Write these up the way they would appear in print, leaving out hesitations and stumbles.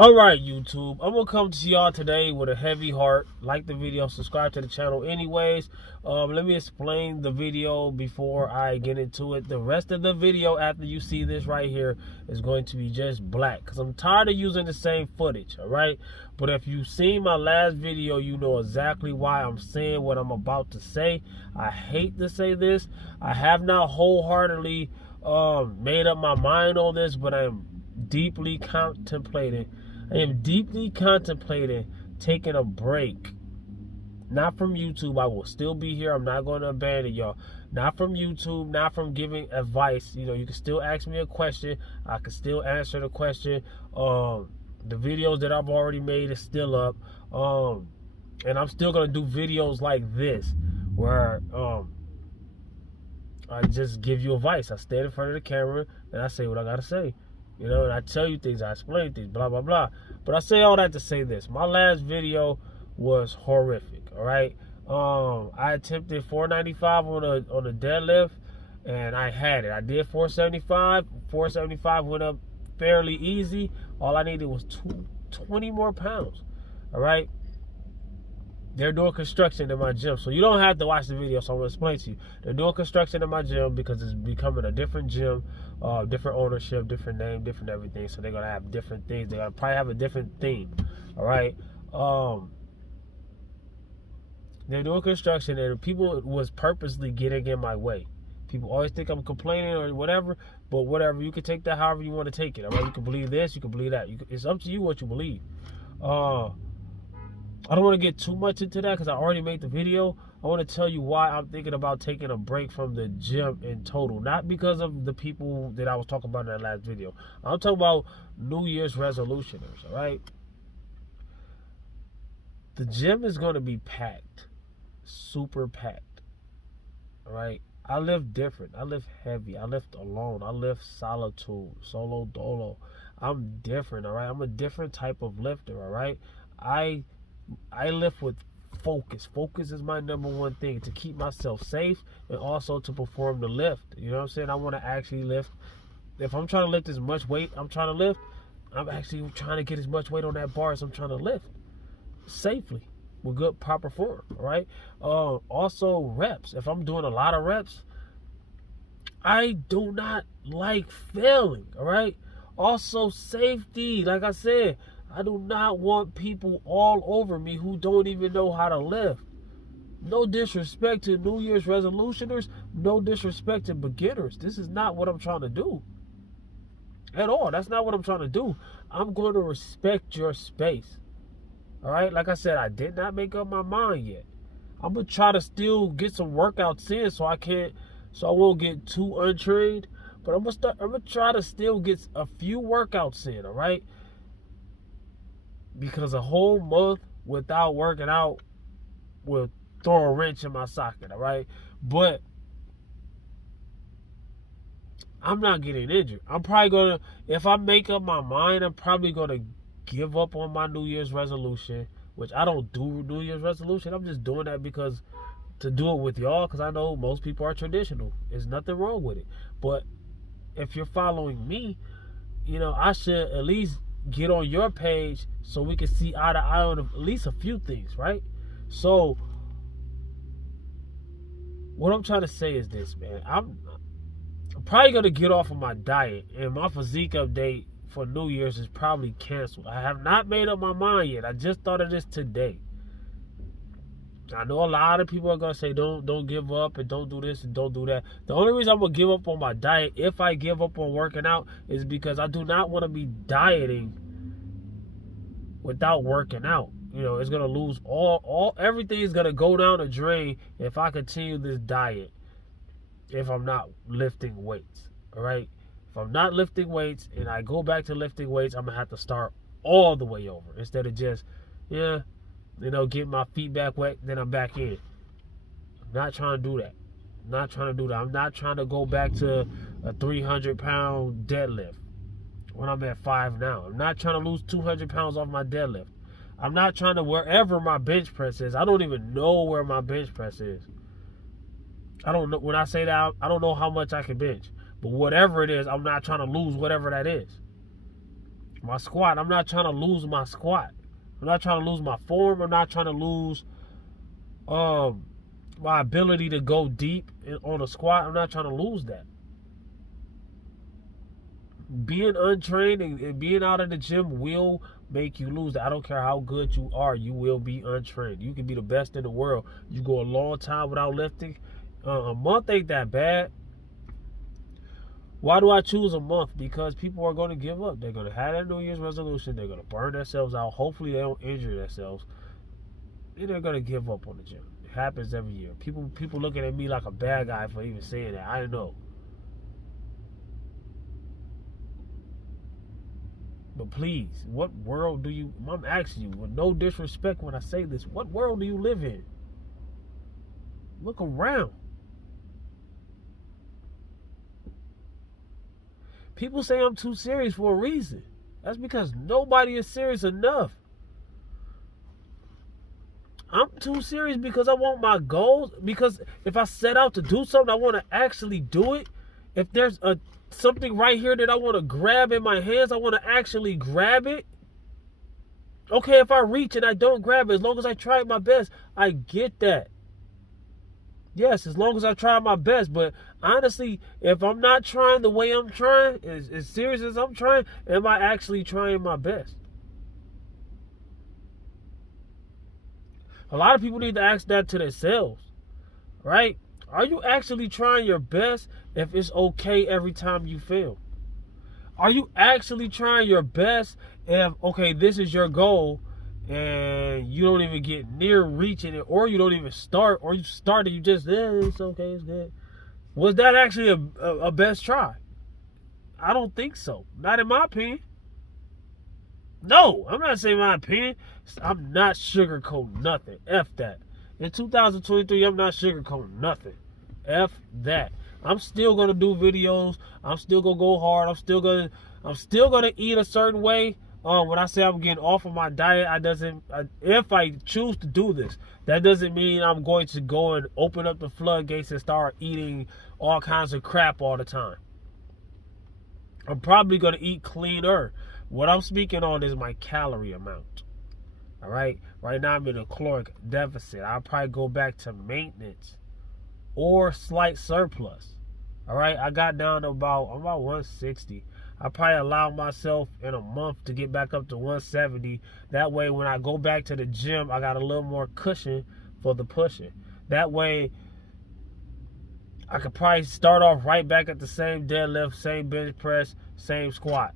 Alright, YouTube, I'm going to come to y'all today with a heavy heart. Like the video, subscribe to the channel anyways. Let me explain the video before I get into it. The rest of the video after you see this right here is going to be just black, because I'm tired of using the same footage, alright? But if you've seen my last video, you know exactly why I'm saying what I'm about to say. I hate to say this. I have not wholeheartedly made up my mind on this, but I'm deeply contemplating taking a break. Not from YouTube. I will still be here. I'm not going to abandon y'all. Not from YouTube, not from giving advice. You know, you can still ask me a question. I can still answer the question. The videos that I've already made is still up. And I'm still going to do videos like this where I just give you advice. I stand in front of the camera and I say what I got to say. You know, and I tell you things, I explain things, blah, blah, blah. But I say all that to say this. My last video was horrific, all right? I attempted 495 on a deadlift, and I had it. I did 475. 475 went up fairly easy. All I needed was 20 more pounds, all right? They're doing construction in my gym, so you don't have to watch the video, so I'm going to explain to you. They're doing construction in my gym because it's becoming a different gym, different ownership, different name, different everything, so they're going to have different things. They're going to probably have a different theme, all right? They're doing construction, and people was purposely getting in my way. People always think I'm complaining or whatever, but whatever. You can take that however you want to take it, all right? You can believe this, you can believe that. It's up to you what you believe. I don't want to get too much into that because I already made the video. I want to tell you why I'm thinking about taking a break from the gym in total. Not because of the people that I was talking about in that last video. I'm talking about New Year's resolutioners, all right? The gym is going to be packed. Super packed, all right? I live different. I live heavy. I lift alone. I lift solitude, solo dolo. I'm different, all right? I'm a different type of lifter, all right? I lift with focus. Focus is my number one thing, to keep myself safe and also to perform the lift. You know what I'm saying? I want to actually lift. If I'm trying to lift as much weight I'm trying to lift, I'm actually trying to get as much weight on that bar as I'm trying to lift safely with good proper form, all right? Also reps. If I'm doing a lot of reps, I do not like failing, all right? Also safety. Like I said, I do not want people all over me who don't even know how to lift. No disrespect to New Year's resolutioners. No disrespect to beginners. This is not what I'm trying to do. At all. That's not what I'm trying to do. I'm going to respect your space. All right? Like I said, I did not make up my mind yet. I'm going to try to still get some workouts in so I won't get too untrained. But I'm going to try to still get a few workouts in, all right? Because a whole month without working out will throw a wrench in my socket, all right? But I'm not getting injured. I'm probably going to, if I make up my mind, I'm probably going to give up on my New Year's resolution, which I don't do New Year's resolution. I'm just doing that because to do it with y'all, because I know most people are traditional. There's nothing wrong with it. But if you're following me, you know, I should at least get on your page so we can see eye to eye on at least a few things, right? So what I'm trying to say is this, man. I'm probably going to get off of my diet, and my physique update for New Year's is probably canceled. I have not made up my mind yet. I just thought of this today. I know a lot of people are going to say don't give up and don't do this and don't do that. The only reason I'm going to give up on my diet, if I give up on working out, is because I do not want to be dieting without working out. You know, it's going to lose everything is going to go down the drain if I continue this diet, if I'm not lifting weights, all right? If I'm not lifting weights and I go back to lifting weights, I'm going to have to start all the way over instead of just, get my feet back wet, then I'm back in. I'm not trying to do that. I'm not trying to go back to a 300-pound deadlift when I'm at 5 now. I'm not trying to lose 200 pounds off my deadlift. I'm not trying to, wherever my bench press is. I don't even know where my bench press is. I don't know. When I say that, I don't know how much I can bench. But whatever it is, I'm not trying to lose whatever that is. My squat, I'm not trying to lose my squat. I'm not trying to lose my form. I'm not trying to lose my ability to go deep on a squat. I'm not trying to lose that. Being untrained and being out of the gym will make you lose that. I don't care how good you are, you will be untrained. You can be the best in the world. You go a long time without lifting. A month ain't that bad. Why do I choose a month? Because people are going to give up. They're going to have that New Year's resolution. They're going to burn themselves out. Hopefully they don't injure themselves. And they're going to give up on the gym. It happens every year. People looking at me like a bad guy for even saying that. I know. But please, what world do you... I'm asking you, with no disrespect when I say this, what world do you live in? Look around. People say I'm too serious for a reason. That's because nobody is serious enough. I'm too serious because I want my goals. Because if I set out to do something, I want to actually do it. If there's something right here that I want to grab in my hands, I want to actually grab it. Okay, if I reach and I don't grab it, as long as I try my best, I get that. Yes, as long as I try my best. But honestly, if I'm not trying the way I'm trying, as serious as I'm trying, am I actually trying my best? A lot of people need to ask that to themselves, right? Are you actually trying your best if it's okay every time you fail? Are you actually trying your best if, okay, this is your goal, and you don't even get near reaching it, or you don't even start, or you started, you just, it's okay, it's good. Was that actually a best try? I don't think so. Not in my opinion. No, I'm not saying my opinion. I'm not sugarcoating nothing. F that. In 2023, I'm not sugarcoating nothing. F that. I'm still gonna do videos. I'm still gonna go hard. I'm still gonna eat a certain way. When I say I'm getting off of my diet, if I choose to do this, that doesn't mean I'm going to go and open up the floodgates and start eating all kinds of crap all the time. I'm probably going to eat cleaner. What I'm speaking on is my calorie amount. All right? Right now I'm in a caloric deficit. I'll probably go back to maintenance or slight surplus. All right? I got down to about 160. I probably allow myself in a month to get back up to 170. That way, when I go back to the gym, I got a little more cushion for the pushing. That way, I could probably start off right back at the same deadlift, same bench press, same squat,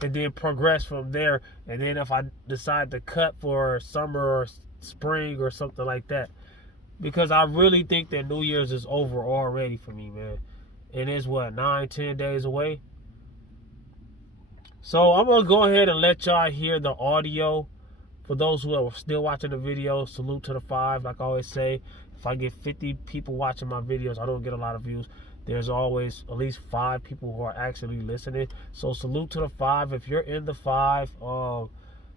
and then progress from there. And then if I decide to cut for summer or spring or something like that, because I really think that New Year's is over already for me, man. It is, 9-10 days away? So I'm going to go ahead and let y'all hear the audio. For those who are still watching the video, salute to the 5. Like I always say, if I get 50 people watching my videos, I don't get a lot of views. There's always at least 5 people who are actually listening. So salute to the 5. If you're in the 5,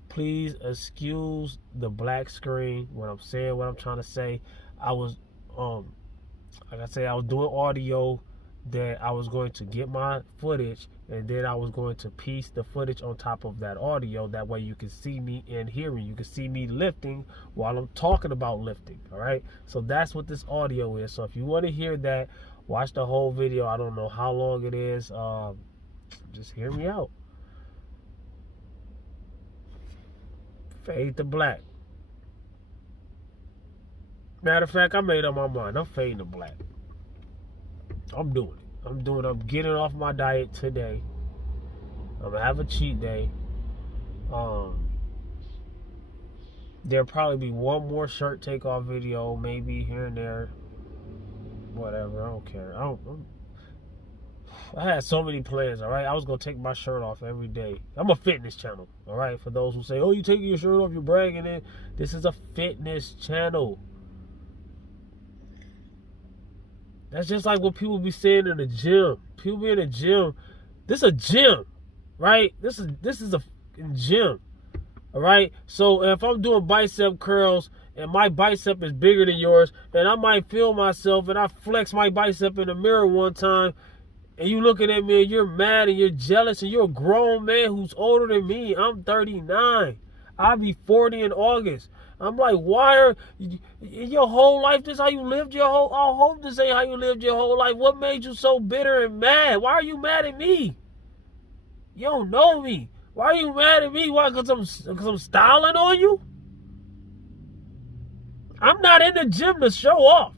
please excuse the black screen when I'm saying what I'm trying to say. I was, like I say, I was doing audio. That I was going to get my footage, and then I was going to piece the footage on top of that audio. That way you can see me and hear me. You can see me lifting while I'm talking about lifting. All right, so that's what this audio is. So if you want to hear that, watch the whole video. I don't know how long it is. Just hear me out. Fade to black. Matter of fact, I made up my mind. I'm fading to black. I'm doing it. I'm getting off my diet today. I'm gonna have a cheat day. There'll probably be one more shirt takeoff video, maybe here and there. Whatever, I don't care. I had so many plans, all right? I was gonna take my shirt off every day. I'm a fitness channel, all right? For those who say, oh, you taking your shirt off, you're bragging it. This is a fitness channel. That's just like what people be saying in the gym. People be in the gym. This is a gym, right? This is a gym, all right? So if I'm doing bicep curls and my bicep is bigger than yours, and I might feel myself and I flex my bicep in the mirror one time, And you looking at me and you're mad and you're jealous and you're a grown man who's older than me. I'm 39. I'll be 40 in August. I'm like, why are your whole life this how you lived your whole, I hope this ain't how you lived your whole life. What made you so bitter and mad? Why are you mad at me? You don't know me. Why are you mad at me? Why? Because I'm styling on you? I'm not in the gym to show off.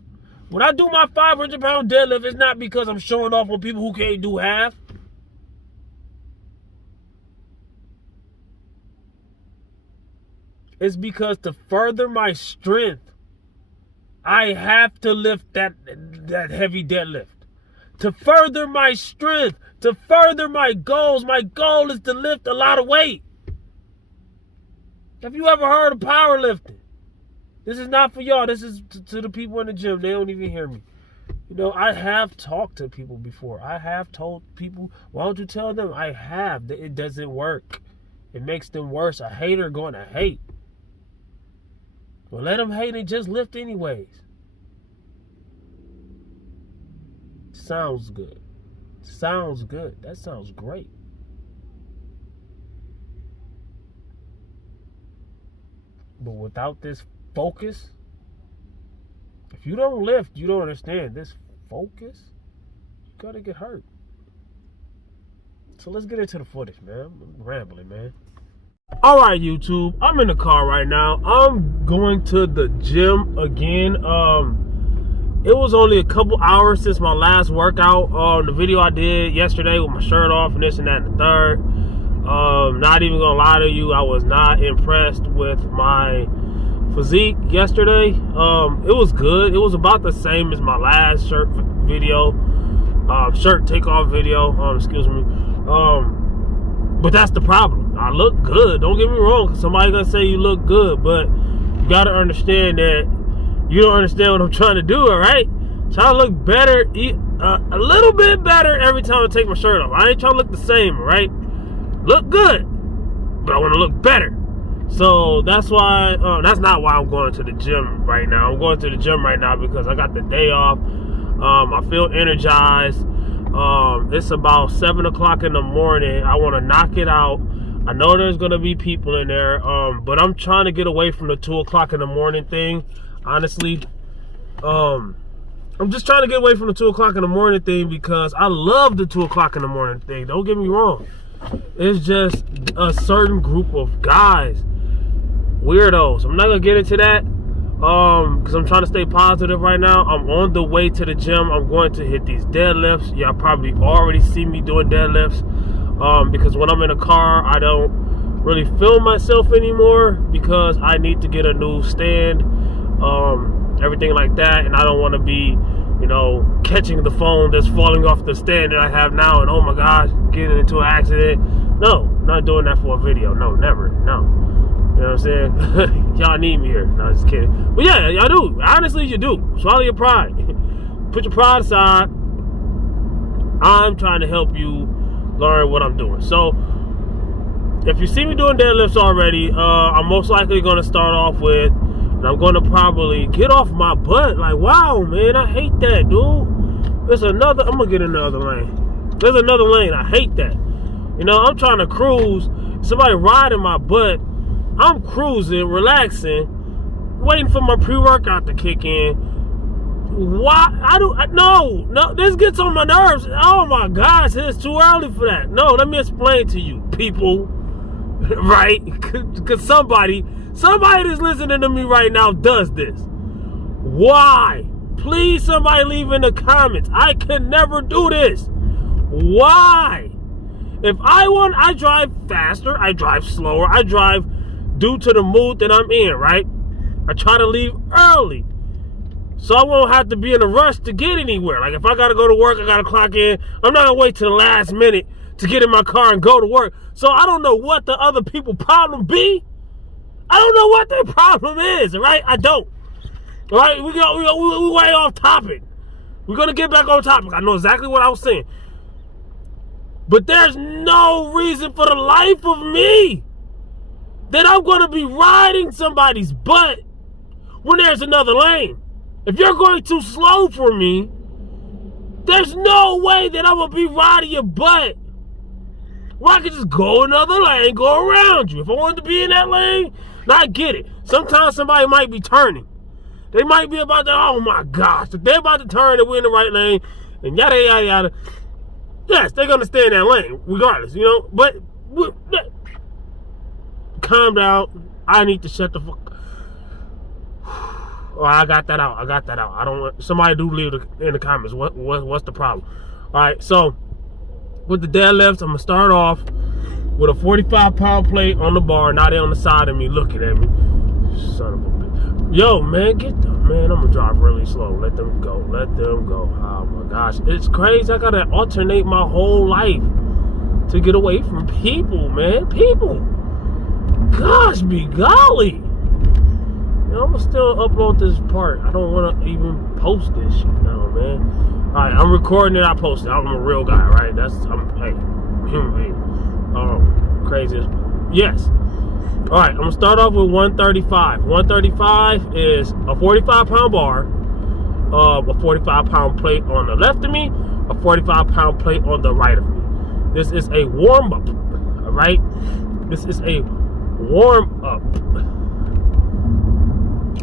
When I do my 500-pound deadlift, it's not because I'm showing off on people who can't do half. It's because to further my strength, I have to lift that heavy deadlift. To further my strength, to further my goals is to lift a lot of weight. Have you ever heard of powerlifting? This is not for y'all. This is to the people in the gym. They don't even hear me. You know, I have talked to people before. I have told people, why don't you tell them? I have. It doesn't work. It makes them worse. A hater going to hate. Well, let them hate and just lift anyways. Sounds good. Sounds good. That sounds great. But without this focus, if you don't lift, you don't understand this focus, you're gonna get hurt. So let's get into the footage, man. I'm rambling, man. All right, YouTube, I'm in the car right now. I'm going to the gym again. It was only a couple hours since my last workout. The video I did yesterday with my shirt off and this and that and the third. Not even gonna lie to you, I was not impressed with my physique yesterday. It was good. It was about the same as my last shirt video, shirt takeoff video. Excuse me. But that's the problem. I look good. Don't get me wrong. Somebody's gonna say you look good, but you gotta understand that you don't understand what I'm trying to do. All right, try to look better, a little bit better every time I take my shirt off. I ain't trying to look the same. All right, look good, but I want to look better. So that's why, that's not why I'm going to the gym right now. I'm going to the gym right now because I got the day off. I feel energized. It's about 7 o'clock in the morning. I want to knock it out. I know there's going to be people in there, but I'm trying to get away from the 2 o'clock in the morning thing, honestly. I'm just trying to get away from the 2 o'clock in the morning thing because I love the 2 o'clock in the morning thing. Don't get me wrong. It's just a certain group of guys, weirdos. I'm not gonna get into that because I'm trying to stay positive right now. I'm on the way to the gym. I'm going to hit these deadlifts. Y'all probably already see me doing deadlifts because when I'm in a car, I don't really film myself anymore because I need to get a new stand, everything like that, and I don't want to be, you know, catching the phone that's falling off the stand that I have now and oh my gosh, getting into an accident. No, not doing that for a video. No, never. No. You know what I'm saying? Y'all need me here. No, just kidding. But yeah, y'all do. Honestly, you do. Swallow your pride. Put your pride aside. I'm trying to help you learn what I'm doing. So, if you see me doing deadlifts already, I'm most likely going to start off with, and I'm going to probably get off my butt. Like, wow, man, I hate that, dude. There's another, I'm going to get in the other lane. There's another lane. I hate that. You know, I'm trying to cruise. Somebody riding my butt. I'm cruising, relaxing, waiting for my pre-workout to kick in. Why? No, this gets on my nerves. Oh my gosh, it's too early for that. No, let me explain to you, people, right? Because somebody that's listening to me right now does this. Why? Please, somebody leave in the comments. I can never do this. Why? If I drive faster, I drive slower, I drive due to the mood that I'm in, right? I try to leave early so I won't have to be in a rush to get anywhere. Like if I gotta go to work, I gotta clock in, I'm not gonna wait till the last minute to get in my car and go to work. So I don't know what the other people's problem be. I don't know what their problem is, right? I don't. All right, we way off topic. We're gonna get back on topic. I know exactly what I was saying. But there's no reason for the life of me that I'm going to be riding somebody's butt when there's another lane. If you're going too slow for me, There's no way that I'm going to be riding your butt. Well, I could just go another lane, go around you. If I wanted to be in that lane, now I get it. Sometimes somebody might be turning. They might be about to, oh my gosh, if they're about to turn and we're in the right lane, and yada, yada, yada. Yes, they're going to stay in that lane, regardless, you know. But, calm down. I need to shut the fuck. Oh, I got that out. I don't want, somebody do leave in the comments. What's the problem? All right, so with the deadlifts, I'm going to start off with a 45-pound plate on the bar. Now they're on the side of me looking at me. Son of a bitch. Yo, man, get them. Man, I'm going to drive really slow. Let them go. Oh, my gosh. It's crazy. I got to alternate my whole life to get away from people, man. People. Gosh, be golly. I'm going to still upload this part. I don't want to even post this shit now, man. All right, I'm recording it. I post it. I'm a real guy, right? Hey, human being. Crazy. Yes. All right, I'm going to start off with 135. 135 is a 45-pound bar, a 45-pound plate on the left of me, a 45-pound plate on the right of me. This is a warm-up, all right? This is a warm-up.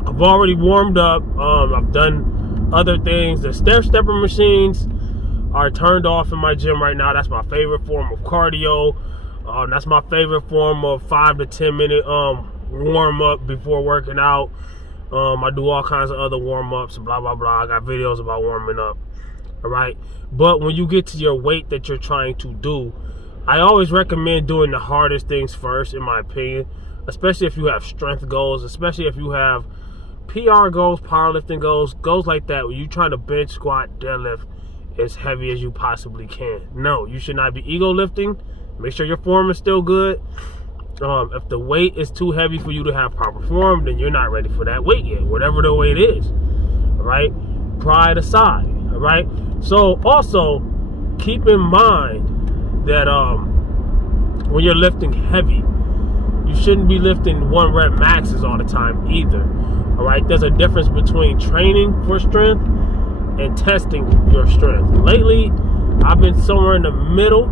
I've already warmed up. I've done other things. The stepper machines are turned off in my gym right now. That's my favorite form of cardio. That's my favorite form of 5 to 10 minute warm up before working out. I do all kinds of other warm ups, blah blah blah. I got videos about warming up. All right, but when you get to your weight that you're trying to do, I always recommend doing the hardest things first, in my opinion. Especially if you have strength goals, especially if you have PR goals, powerlifting goals, goals like that, where you're trying to bench, squat, deadlift as heavy as you possibly can. No, you should not be ego lifting. Make sure your form is still good. If the weight is too heavy for you to have proper form, then you're not ready for that weight yet, whatever the weight is. All right? Pride aside. All right? So also keep in mind that when you're lifting heavy, you shouldn't be lifting 1 rep maxes all the time either. All right? There's a difference between training for strength and testing your strength. Lately, I've been somewhere in the middle.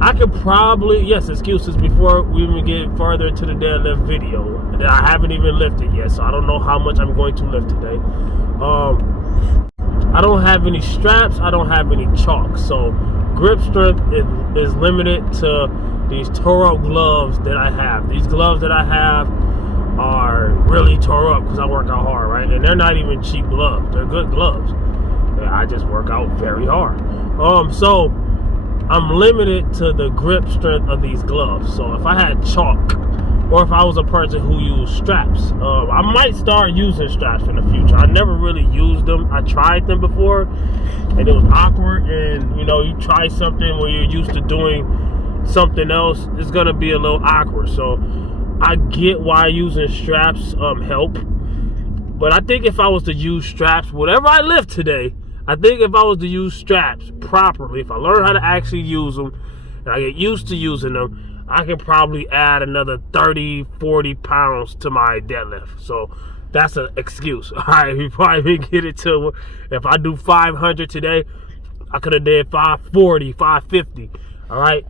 I could probably, yes, excuses before we even get further into the deadlift video that I haven't even lifted yet, so I don't know how much I'm going to lift today. I don't have any straps, I don't have any chalk, so grip strength is limited to these tore up gloves that I have. These gloves that I have are really tore up because I work out hard, right? And they're not even cheap gloves, they're good gloves. I just work out very hard. So I'm limited to the grip strength of these gloves. So if I had chalk, or if I was a person who used straps, I might start using straps in the future. I never really used them. I tried them before, and it was awkward. And you know, you try something where you're used to doing something else, it's gonna be a little awkward. So I get why using straps help. But I think if I was to use straps, whatever I lift today, I think if I was to use straps properly, if I learn how to actually use them, and I get used to using them, I can probably add another 30, 40 pounds to my deadlift. So that's an excuse. All right, we probably get it to, if I do 500 today, I could have did 540, 550. All right,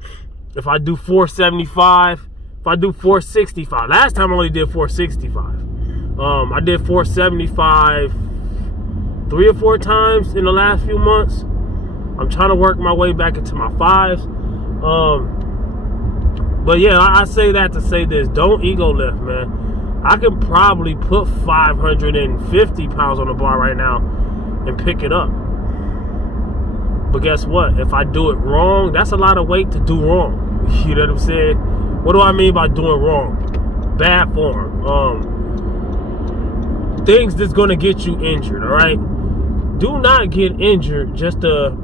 if I do 475, if I do 465. Last time I only did 465. I did 475 3 or 4 times in the last few months. I'm trying to work my way back into my 5s. But yeah, I say that to say this. Don't ego lift, man. I can probably put 550 pounds on the bar right now and pick it up. But guess what? If I do it wrong, that's a lot of weight to do wrong. You know what I'm saying? What do I mean by doing wrong? Bad form. Things that's going to get you injured, all right? Do not get injured just to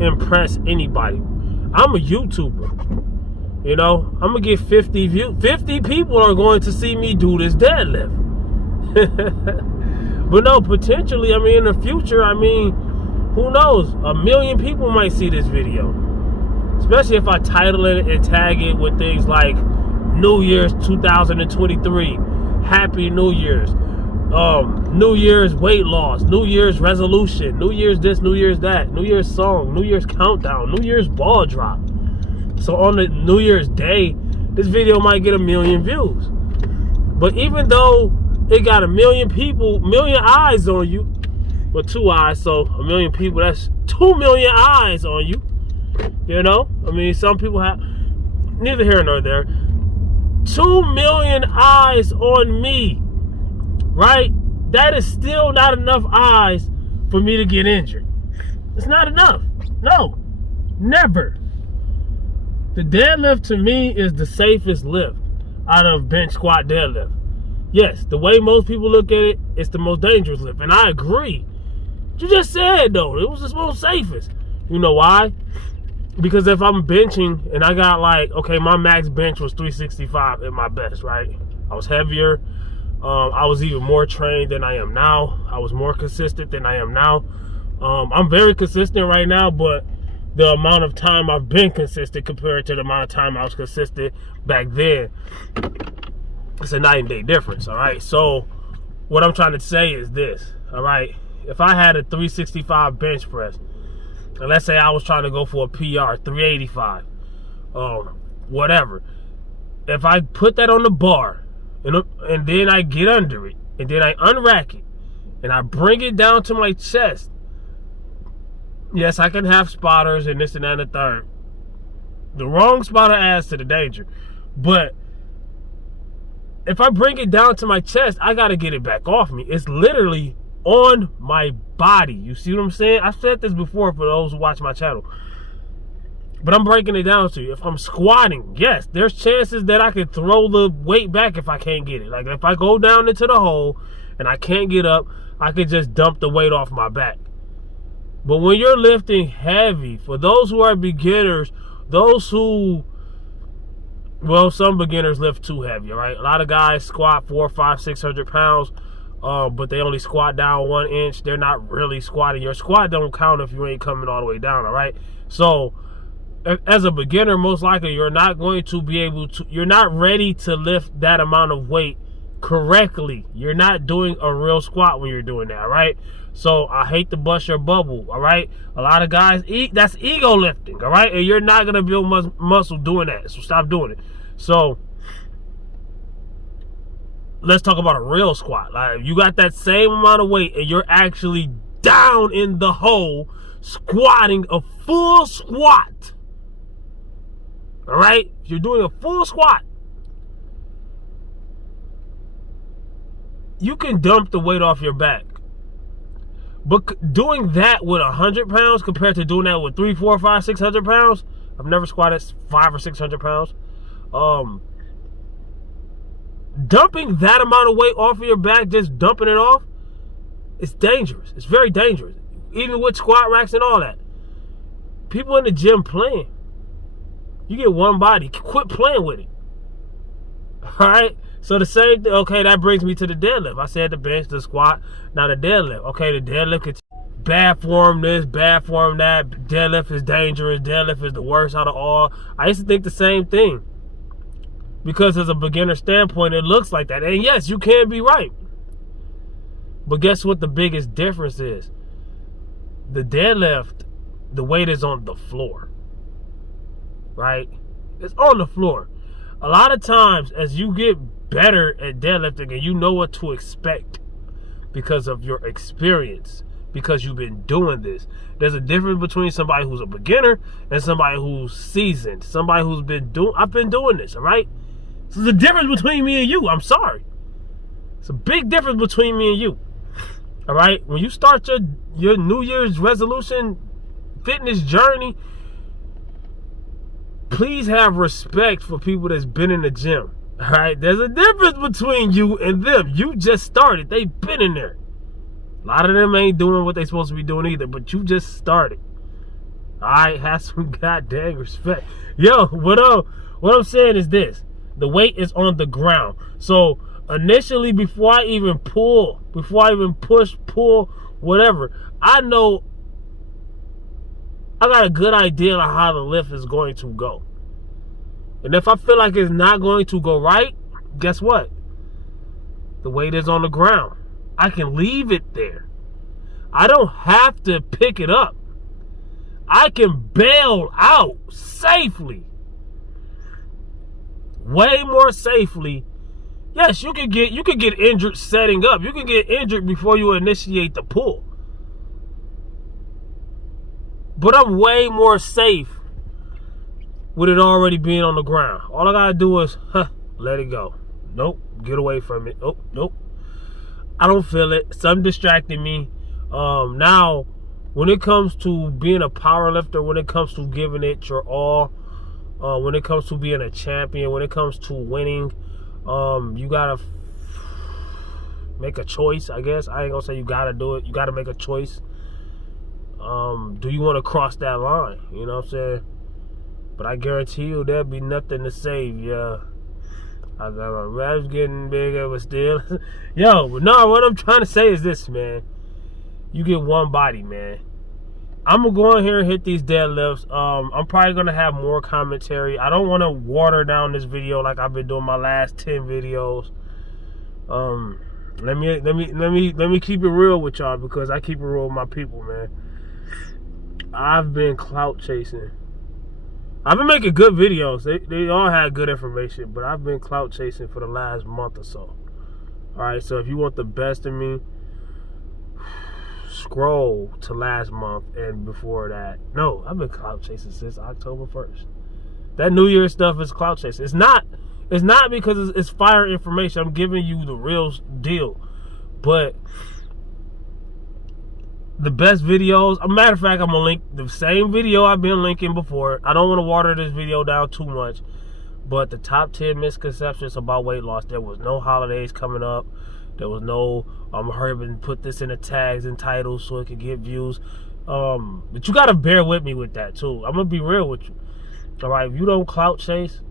impress anybody. I'm a YouTuber, you know? I'm going to get 50 views. 50 people are going to see me do this deadlift. But no, potentially, I mean, in the future, I mean, who knows? 1 million people might see this video. Especially if I title it and tag it with things like New Year's 2023, Happy New Year's. New Year's weight loss, New Year's resolution, New Year's this, New Year's that, New Year's song, New Year's countdown, New Year's ball drop. So on the New Year's day, this video might get 1 million views. But even though it got 1 million people, 1 million eyes on you, with 2 eyes, so 1 million people, that's 2 million eyes on you. You know? I mean, some people have, neither here nor there. 2 million eyes on me, right? That is still not enough eyes for me to get injured. It's not enough. No, never. The deadlift to me is the safest lift out of bench, squat, deadlift. Yes, the way most people look at it, it's the most dangerous lift. And I agree. You just said, though, it was the most safest. You know why? Because if I'm benching and I got like, okay, my max bench was 365 at my best, right? I was heavier. I was even more trained than I am now. I was more consistent than I am now. I'm very consistent right now, but the amount of time I've been consistent compared to the amount of time I was consistent back then, it's a night and day difference, all right? So what I'm trying to say is this, all right? If I had a 365 bench press, and let's say I was trying to go for a PR, 385, whatever. If I put that on the bar, and then I get under it, and then I unrack it, and I bring it down to my chest, yes, I can have spotters and this and that and the third. The wrong spotter adds to the danger. But if I bring it down to my chest, I got to get it back off me. It's literally on my body. You see what I'm saying? I've said this before for those who watch my channel. But I'm breaking it down to you. If I'm squatting, yes, there's chances that I could throw the weight back if I can't get it. Like if I go down into the hole and I can't get up, I could just dump the weight off my back. But when you're lifting heavy, for those who are beginners, those who, well, some beginners lift too heavy, right? A lot of guys squat 400, 500, 600 pounds, but they only squat down 1 inch. They're not really squatting. Your squat don't count if you ain't coming all the way down, all right? So as a beginner, most likely you're not going to be able to, you're not ready to lift that amount of weight correctly. You're not doing a real squat when you're doing that, right? So I hate to bust your bubble, all right? A lot of guys, that's ego lifting, all right? And you're not going to build muscle doing that, so stop doing it. So let's talk about a real squat. Like you got that same amount of weight and you're actually down in the hole squatting a full squat, all right? If you're doing a full squat, you can dump the weight off your back. But doing that with 100 pounds compared to doing that with 300, 400, 500, 600 pounds, I've never squatted 500 or 600 pounds. Dumping that amount of weight off of your back, just dumping it off, it's dangerous. It's very dangerous. Even with squat racks and all that. People in the gym playing. You get one body. Quit playing with it. All right? So the same thing, okay, that brings me to the deadlift. I said the bench, the squat, now the deadlift. Okay, the deadlift could bad form this, bad form that. Deadlift is dangerous. Deadlift is the worst out of all. I used to think the same thing. Because as a beginner standpoint, it looks like that. And yes, you can be right. But guess what the biggest difference is? The deadlift, the weight is on the floor. Right? It's on the floor. A lot of times, as you get better at deadlifting and you know what to expect because of your experience, because you've been doing this. There's a difference between somebody who's a beginner and somebody who's seasoned. Somebody who's I've been doing this, all right? So there's a difference between me and you. I'm sorry. It's a big difference between me and you. All right? When you start your New Year's resolution fitness journey, please have respect for people that's been in the gym. All right? There's a difference between you and them. You just started. They've been in there. A lot of them ain't doing what they supposed to be doing either, but you just started. All right? Have some goddamn respect. Yo, what I'm saying is this. The weight is on the ground. So initially, before I even push, pull, whatever, I know I got a good idea on how the lift is going to go. And if I feel like it's not going to go right, guess what? The weight is on the ground. I can leave it there. I don't have to pick it up. I can bail out safely. Way more safely. Yes, you can get injured setting up. You can get injured before you initiate the pull. But I'm way more safe with it already being on the ground. All I gotta do is let it go. Nope, get away from it. Oh, nope. I don't feel it. Something distracting me. Now, when it comes to being a power lifter, when it comes to giving it your all, when it comes to being a champion, when it comes to winning, you gotta make a choice, I guess. I ain't gonna say you gotta do it. You gotta make a choice. Do you want to cross that line? You know what I'm saying? But I guarantee you there'll be nothing to save. Yeah. I got my reps getting bigger, but still. Yo, but no, what I'm trying to say is this, man. You get one body, man. I'm going to go in here and hit these deadlifts. I'm probably going to have more commentary. I don't want to water down this video like I've been doing my last 10 videos. Let me keep it real with y'all, because I keep it real with my people, man. I've been clout chasing. I've been making good videos. They all had good information, but I've been clout chasing for the last month or so. Alright, so if you want the best of me, scroll to last month and before that. No, I've been clout chasing since October 1st. That New Year's stuff is clout chasing. It's not because it's fire information. I'm giving you the real deal. But the best videos, a matter of fact, I'm going to link the same video I've been linking before. I don't want to water this video down too much. But the top 10 misconceptions about weight loss. There was no holidays coming up. There was no, hurry and put this in the tags and titles so it could get views. But you got to bear with me with that too. I'm going to be real with you. All right, if you don't clout chase,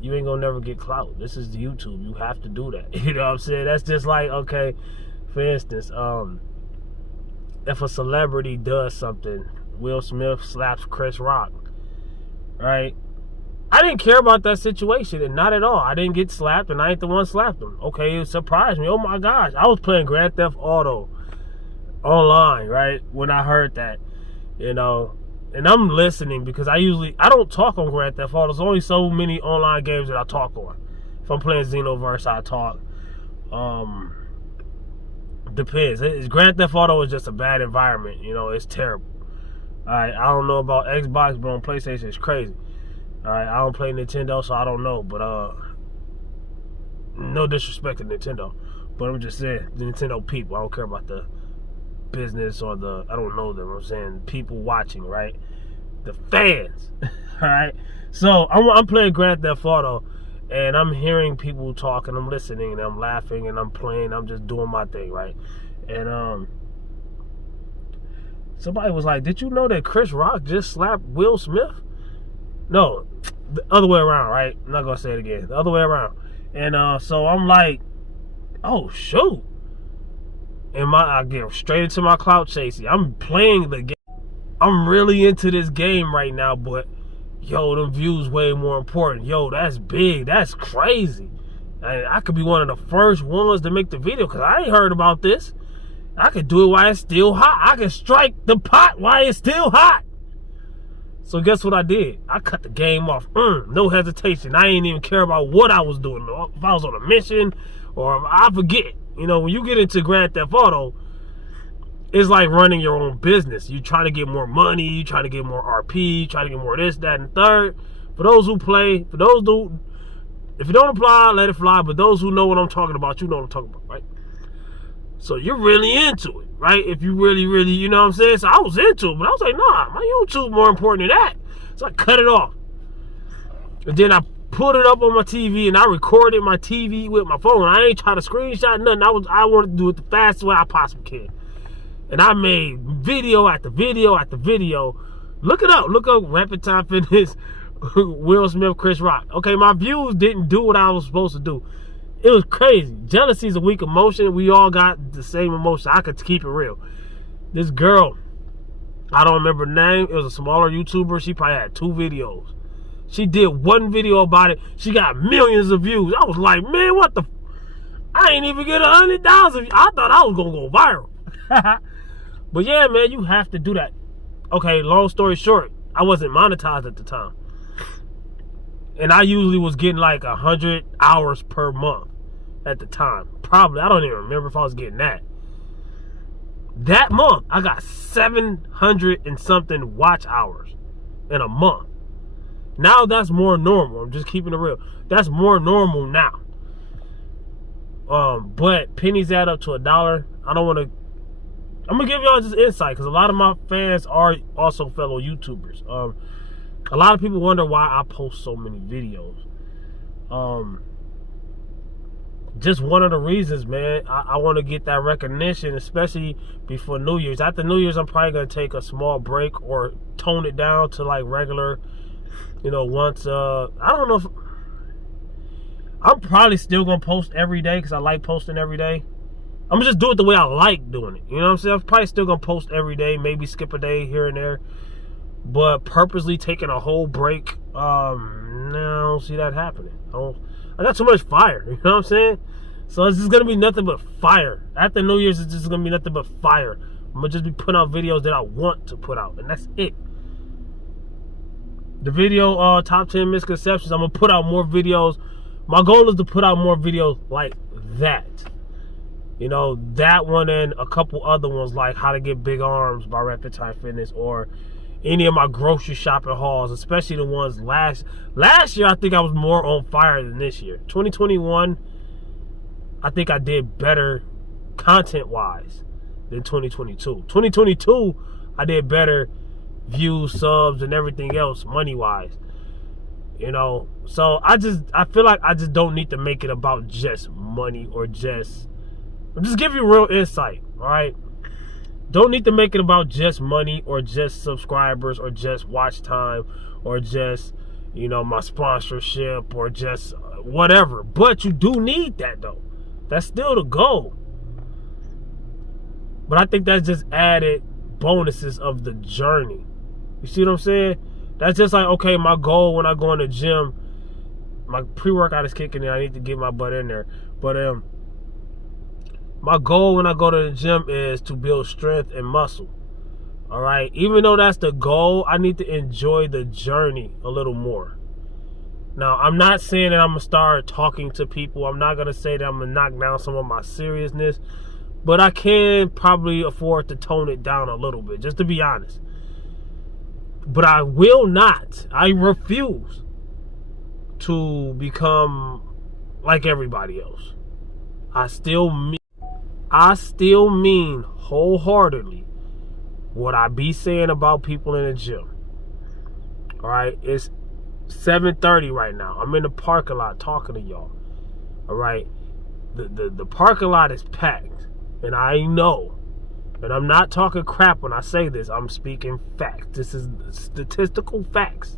you ain't going to never get clout. This is YouTube. You have to do that. You know what I'm saying? That's just like, okay, for instance, if a celebrity does something, Will Smith slaps Chris Rock, right? I didn't care about that situation, and not at all. I didn't get slapped, and I ain't the one slapped him. Okay, it surprised me. Oh my gosh, I was playing Grand Theft Auto online, right, when I heard that, you know, and I'm listening because I don't talk on Grand Theft Auto. There's only so many online games that I talk on. If I'm playing Xenoverse, I talk. Depends. Grand Theft Auto is just a bad environment. You know, it's terrible. Alright, I don't know about Xbox, but on PlayStation, it's crazy. Alright, I don't play Nintendo, so I don't know. But, no disrespect to Nintendo. But I'm just saying, the Nintendo people, I don't care about the business or I don't know them. I'm saying people watching, right? The fans. Alright? So, I'm playing Grand Theft Auto. And I'm hearing people talk, and I'm listening, and I'm laughing, and I'm playing. I'm just doing my thing, right? And somebody was like, "Did you know that Chris Rock just slapped Will Smith?" No, the other way around, right? I'm not gonna say it again. The other way around. And so I'm like, "Oh shoot!" And I get straight into my clout chasing. I'm playing the game. I'm really into this game right now, but yo, the views way more important. Yo, that's big. That's crazy. I could be one of the first ones to make the video because I ain't heard about this. I could do it while it's still hot. I can strike the pot while it's still hot. So guess what I did? I cut the game off. No hesitation. I ain't even care about what I was doing. If I was on a mission or I forget. You know, when you get into Grand Theft Auto, it's like running your own business. You trying to get more money, you trying to get more RP, you trying to get more this, that, and third. For those who play, if you don't apply, let it fly. But those who know what I'm talking about, you know what I'm talking about, right? So you're really into it, right? If you really, you know what I'm saying? So I was into it, but I was like, nah, my YouTube more important than that. So I cut it off. And then I put it up on my TV, and I recorded my TV with my phone. I ain't trying to screenshot nothing. I wanted to do it the fastest way I possibly can. And I made video after video after video. Look it up. Look up Rapid Time Fitness, Will Smith, Chris Rock. Okay, my views didn't do what I was supposed to do. It was crazy. Jealousy is a weak emotion. We all got the same emotion. I could keep it real. This girl, I don't remember her name. It was a smaller YouTuber. She probably had 2 videos. She did one video about it. She got millions of views. I was like, man, what the... I ain't even get 100,000. I thought I was gonna go viral. But yeah, man, you have to do that. Okay, long story short, I wasn't monetized at the time. And I usually was getting like 100 hours per month at the time. Probably, I don't even remember if I was getting that. That month, I got 700 and something watch hours in a month. Now that's more normal. I'm just keeping it real. That's more normal now. But pennies add up to $1. I don't want to. I'm gonna give y'all just insight because a lot of my fans are also fellow YouTubers. A lot of people wonder why I post so many videos. Just one of the reasons, man. I want to get that recognition, especially before New Year's. After New Year's, I'm probably gonna take a small break or tone it down to like regular. You know, once I don't know if I'm probably still gonna post every day because I like posting every day. I'm gonna just do it the way I like doing it. You know what I'm saying? I'm probably still gonna post every day, maybe skip a day here and there. But purposely taking a whole break, no, I don't see that happening. I got too much fire, you know what I'm saying? So it's just gonna be nothing but fire. After New Year's, it's just gonna be nothing but fire. I'm gonna just be putting out videos that I want to put out, and that's it. The video, top 10 misconceptions, I'm gonna put out more videos. My goal is to put out more videos like that. You know, that one and a couple other ones like How to Get Big Arms by Rapid Time Fitness, or any of my grocery shopping hauls, especially the ones last year. I think I was more on fire than this year. 2021, I think I did better content-wise than 2022. 2022, I did better views, subs, and everything else money-wise. You know, so I feel like I just don't need to make it about just money or just... I'll just give you real insight, all right? Don't need to make it about just money or just subscribers or just watch time or just, you know, my sponsorship or just whatever. But you do need that, though. That's still the goal. But I think that's just added bonuses of the journey. You see what I'm saying? That's just like, okay, my goal when I go in the gym, my pre-workout is kicking in. I need to get my butt in there. But my goal when I go to the gym is to build strength and muscle. All right? Even though that's the goal, I need to enjoy the journey a little more. Now, I'm not saying that I'm going to start talking to people. I'm not going to say that I'm going to knock down some of my seriousness. But I can probably afford to tone it down a little bit, just to be honest. But I will not. I refuse to become like everybody else. I still mean wholeheartedly what I be saying about people in the gym. All right, it's 7:30 right now. I'm in the parking lot talking to y'all. All right, the parking lot is packed, and I know. And I'm not talking crap when I say this. I'm speaking facts. This is statistical facts.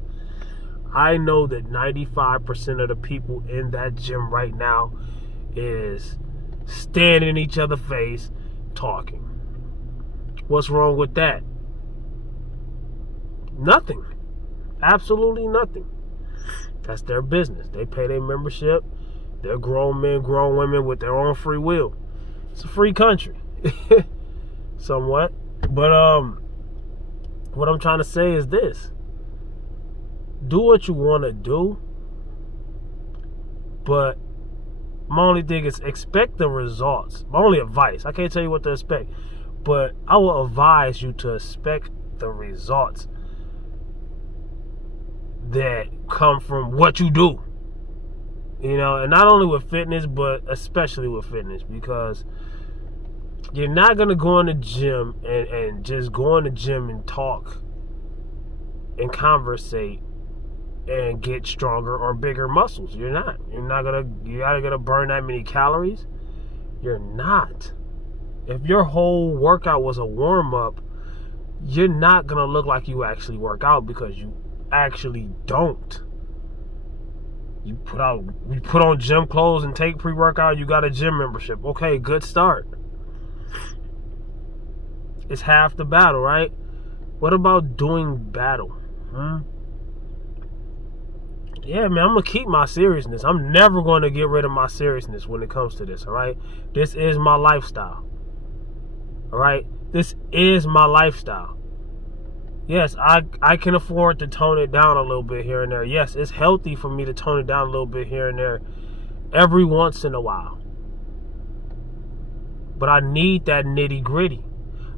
I know that 95% of the people in that gym right now is standing in each other's face talking. What's wrong with that? Nothing. Absolutely nothing. That's their business. They pay their membership. They're grown men, grown women with their own free will. It's a free country. Somewhat. But what I'm trying to say is this. Do what you want to do, but my only thing is expect the results. My only advice, I can't tell you what to expect, but I will advise you to expect the results that come from what you do. You know, and not only with fitness, but especially with fitness, because you're not going to go in the gym and just go in the gym and talk and conversate and get stronger or bigger muscles. You're not gonna burn that many calories. You're not. If your whole workout was a warm-up, you're not gonna look like you actually work out, because you actually don't. You put on gym clothes and take pre-workout, you got a gym membership. Okay, good start. It's half the battle, right? What about doing battle? Yeah, man, I'm going to keep my seriousness. I'm never going to get rid of my seriousness when it comes to this, all right? This is my lifestyle, all right? This is my lifestyle. Yes, I can afford to tone it down a little bit here and there. Yes, it's healthy for me to tone it down a little bit here and there every once in a while. But I need that nitty gritty.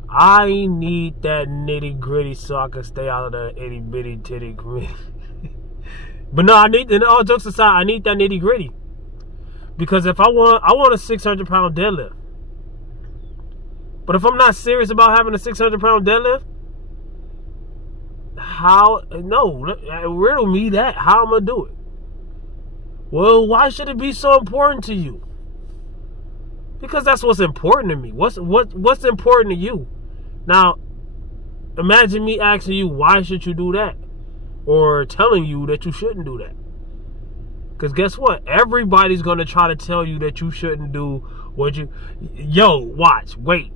I need that nitty gritty so I can stay out of the itty bitty titty gritty. But no, and all jokes aside, I need that nitty gritty. Because if I want a 600 pound deadlift. But if I'm not serious about having a 600 pound deadlift, riddle me that. How am I gonna do it? Well, why should it be so important to you? Because that's what's important to me. What's important to you? Now, imagine me asking you, why should you do that? Or telling you that you shouldn't do that. Because guess what? Everybody's going to try to tell you that you shouldn't do what you... Yo, watch, wait.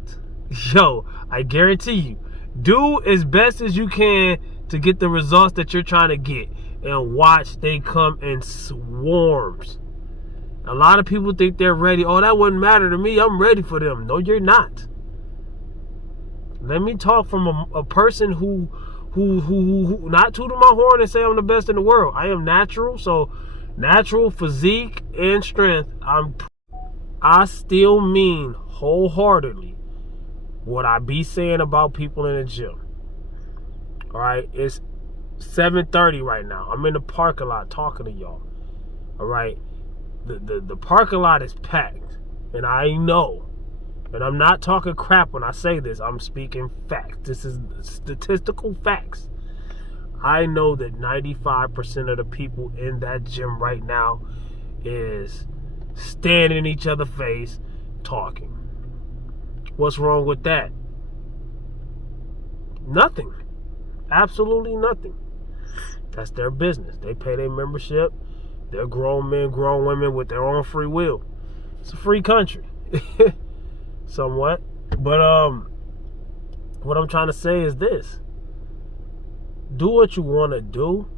Yo, I guarantee you, do as best as you can to get the results that you're trying to get. And watch, they come in swarms. A lot of people think they're ready. Oh, that wouldn't matter to me. I'm ready for them. No, you're not. Let me talk from a person who not tooting my horn and say I'm the best in the world. I am natural, so natural physique and strength. I still mean wholeheartedly what I be saying about people in the gym. All right, it's 7:30 right now. I'm in the parking lot talking to y'all. All right, the parking lot is packed, and I know. And I'm not talking crap when I say this. I'm speaking facts. This is statistical facts. I know that 95% of the people in that gym right now is standing in each other's face talking. What's wrong with that? Nothing. Absolutely nothing. That's their business. They pay their membership. They're grown men, grown women with their own free will. It's a free country. Somewhat. But what I'm trying to say is this. Do what you want to do.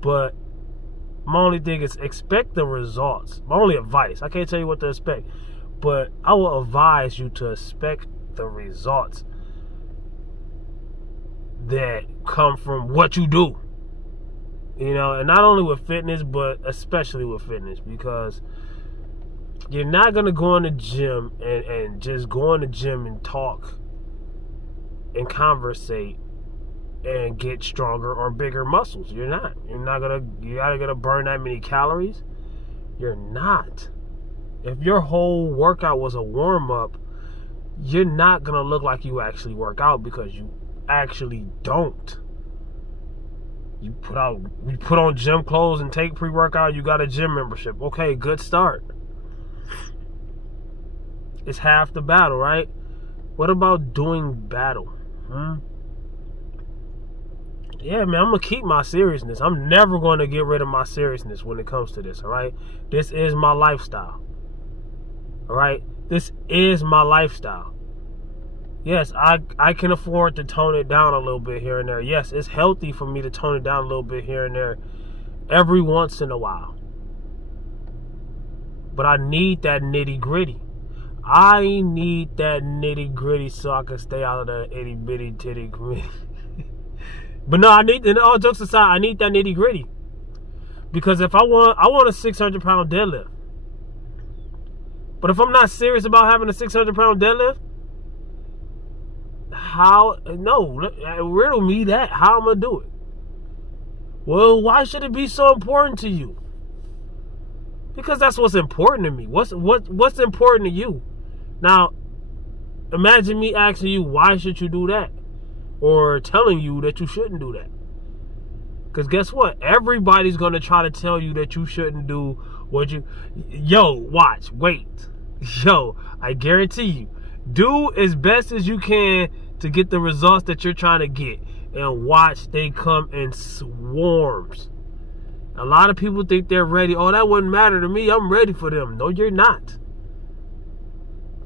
But my only thing is expect the results. My only advice. I can't tell you what to expect. But I will advise you to expect the results that come from what you do. You know, and not only with fitness, but especially with fitness. Because you're not going to go in the gym and just go in the gym and talk and conversate and get stronger or bigger muscles. You're not gonna burn that many calories. You're not. If your whole workout was a warm-up, you're not gonna look like you actually work out, because you actually don't. You put on gym clothes and take pre-workout, you got a gym membership. Okay, good start. It's half the battle, right? What about doing battle? Yeah, man, I'm going to keep my seriousness. I'm never going to get rid of my seriousness when it comes to this, all right? This is my lifestyle, all right? This is my lifestyle. Yes, I can afford to tone it down a little bit here and there. Yes, it's healthy for me to tone it down a little bit here and there every once in a while. But I need that nitty gritty. I need that nitty gritty so I can stay out of the itty bitty titty gritty. But no, and all jokes aside, I need that nitty gritty. Because if I want a 600 pound deadlift. But if I'm not serious about having a 600 pound deadlift, riddle me that. How am I gonna do it? Well, why should it be so important to you? Because that's what's important to me. What's important to you? Now, imagine me asking you, why should you do that? Or telling you that you shouldn't do that. Because guess what? Everybody's going to try to tell you that you shouldn't do what you... Yo, watch, wait. Yo, I guarantee you, do as best as you can to get the results that you're trying to get. And watch, they come in swarms. A lot of people think they're ready. Oh, that wouldn't matter to me. I'm ready for them. No, you're not.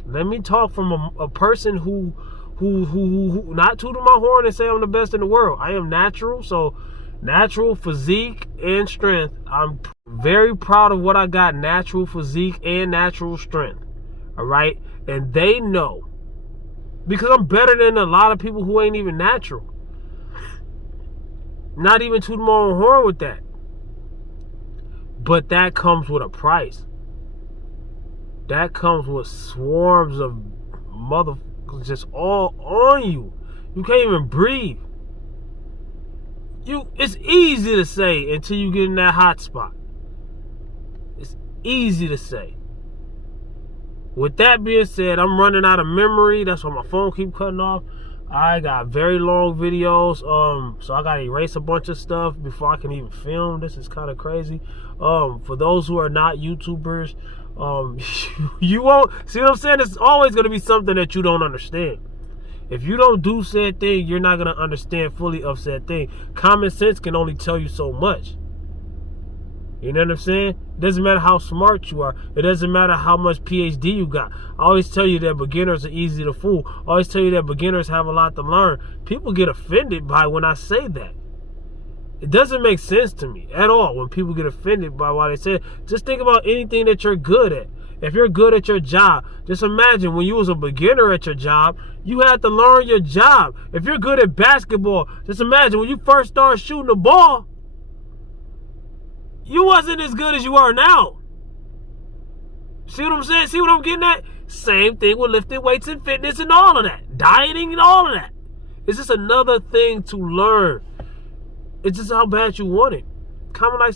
Let me talk from a person who not tooting my horn and say I'm the best in the world. I am natural, so Natural physique and strength. I'm very proud of what I got. Natural physique and natural strength. All right? And they know. Because I'm better than a lot of people who ain't even natural. Not even to my own horn with that. But that comes with a price. That comes with swarms of motherfuckers just all on you. You can't even breathe. It's easy to say until you get in that hot spot. It's easy to say. With that being said, I'm running out of memory. That's why my phone keep cutting off. I got very long videos, so I gotta erase a bunch of stuff before I can even film. This is kind of crazy. For those who are not YouTubers, you won't see what I'm saying. It's always gonna be something that you don't understand. If you don't do said thing, you're not gonna understand fully of said thing. Common sense can only tell you so much. You know what I'm saying? It doesn't matter how smart you are. It doesn't matter how much PhD you got. I always tell you that beginners are easy to fool. I always tell you that beginners have a lot to learn. People get offended by when I say that. It doesn't make sense to me at all when people get offended by what I say. Just think about anything that you're good at. If you're good at your job, just imagine when you was a beginner at your job, you had to learn your job. If you're good at basketball, just imagine when you first started shooting the ball, you wasn't as good as you are now. See what I'm saying? See what I'm getting at? Same thing with lifting weights and fitness and all of that. Dieting and all of that. It's just another thing to learn. It's just how bad you want it. Common life.